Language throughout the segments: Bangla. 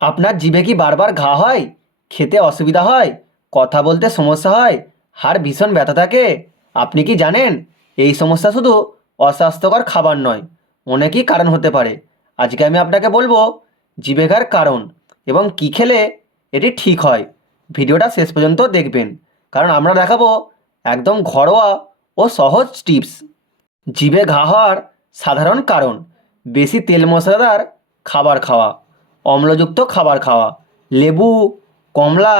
আপনার জিভে কি বারবার ঘা হয়, খেতে অসুবিধা হয়, কথা বলতে সমস্যা হয়, হাড় ভীষণ ব্যথা থাকে? আপনি কি জানেন এই সমস্যা শুধু অস্বাস্থ্যকর খাবার নয়, অনেকই কারণ হতে পারে। আজকে আমি আপনাকে বলবো জিভে ঘার কারণ এবং কী খেলে এটি ঠিক হয়। ভিডিওটা শেষ পর্যন্ত দেখবেন, কারণ আমরা দেখাবো একদম ঘরোয়া ও সহজ টিপস। জিভে ঘা হওয়ার সাধারণ কারণ: বেশি তেল মশলাদার খাবার খাওয়া, অম্লযুক্ত খাবার খাওয়া, লেবু, কমলা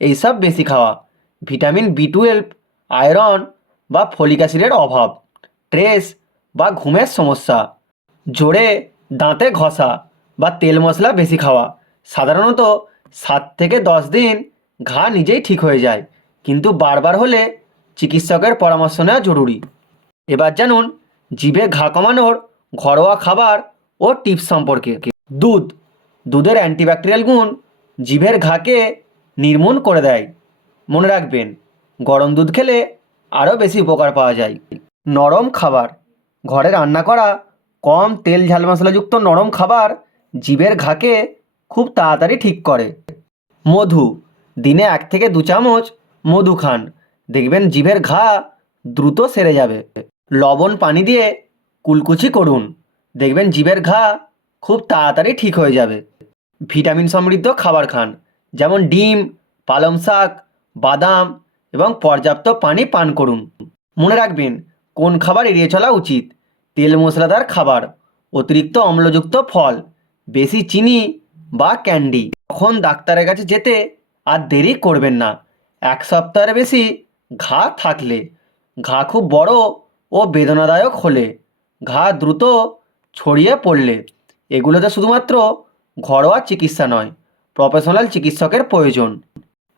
এইসব বেশি খাওয়া, ভিটামিন বি 12, আয়রন বা ফলিক অ্যাসিডের অভাব, স্ট্রেস বা ঘুমের সমস্যা, জোরে দাঁতে ঘষা বা তেল মশলা বেশি খাওয়া। সাধারণত 7 থেকে 10 দিন ঘা নিজেই ঠিক হয়ে যায়, কিন্তু বারবার হলে চিকিৎসকের পরামর্শ নেওয়া জরুরি। এবার জানুন জিভে ঘা কমানোর ঘরোয়া খাবার ও টিপস সম্পর্কে। দুধ। দুধের অ্যান্টিব্যাকটেরিয়াল গুণ জিভের ঘাকে নির্মূল করে দেয়। মনে রাখবেন, গরম দুধ খেলে আরও বেশি উপকার পাওয়া যায়। নরম খাবার। ঘরে রান্না করা কম তেল ঝাল মশলাযুক্ত নরম খাবার জিভের ঘাকে খুব তাড়াতাড়ি ঠিক করে। মধু। দিনে 1 থেকে 2 চামচ মধু খান, দেখবেন জিভের ঘা দ্রুত সেরে যাবে। লবণ পানি দিয়ে কুলকুচি করুন, দেখবেন জিভের ঘা খুব তাড়াতাড়ি ঠিক হয়ে যাবে। ভিটামিন সমৃদ্ধ খাবার খান, যেমন ডিম, পালং শাক, বাদাম এবং পর্যাপ্ত পানি পান করুন। মনে রাখবেন কোন খাবার এড়িয়ে চলা উচিত: তেল মশলাদার খাবার, অতিরিক্ত অম্লযুক্ত ফল, বেশি চিনি বা ক্যান্ডি। তখন ডাক্তারের কাছে যেতে আর দেরি করবেন না। 1 সপ্তাহের বেশি ঘা থাকলে, ঘা খুব বড় ও বেদনাদায়ক হলে, ঘা দ্রুত ছড়িয়ে পড়লে, এগুলোতে শুধুমাত্র ঘরোয়া চিকিৎসা নয়, প্রফেশনাল চিকিৎসকের প্রয়োজন।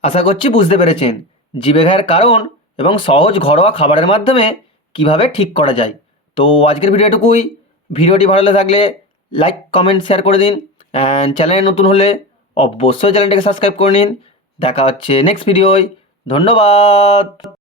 আশা করছি বুঝতে পেরেছেন জিভে ঘায়ের কারণ এবং সহজ ঘরোয়া খাবারের মাধ্যমে কিভাবে ঠিক করা যায়। তো আজকের ভিডিও এটুকুই। ভিডিওটি ভালো লাগলে লাইক, কমেন্ট, শেয়ার করে দিন। অ্যান্ড চ্যানেলে নতুন হলে অবশ্যই চ্যানেলটাকে সাবস্ক্রাইব করে নিন। দেখা হচ্ছে নেক্সট ভিডিওয়। ধন্যবাদ।